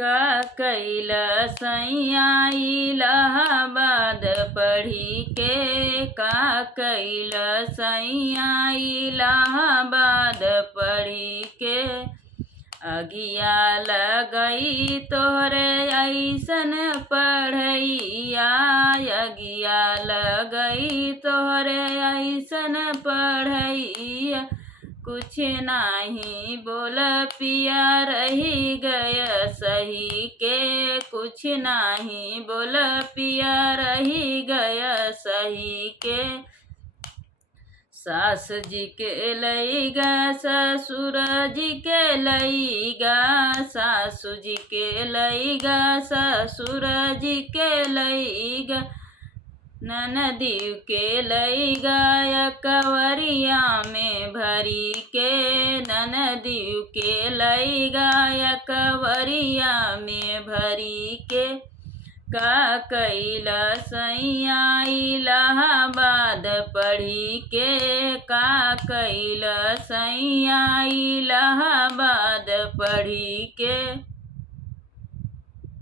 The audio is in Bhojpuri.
का कैल सैया इलाहाबाद पढ़ी के, का कैल सैया इलाहाबाद पढ़ी के। अगिया लगई तोहरे ऐसन पढ़ैया, अगिया लगई तोहरे ऐसन पढ़ैया। कुछ नाही बोल पिया रही गया सही के, कुछ नाही बोल पिया रही गया सही के। सास जी के लईगा ससुर जी के लईगा, सासु जी के लईगा ससुर जी के लईगा। ननदी के लईगा कवरिया में भरी के, ननदी के लईगा कवरिया में भरी के। का कैल सैया इलाहाबाद पढ़ी के, का कैल सैया इलाहाबाद पढ़ी के।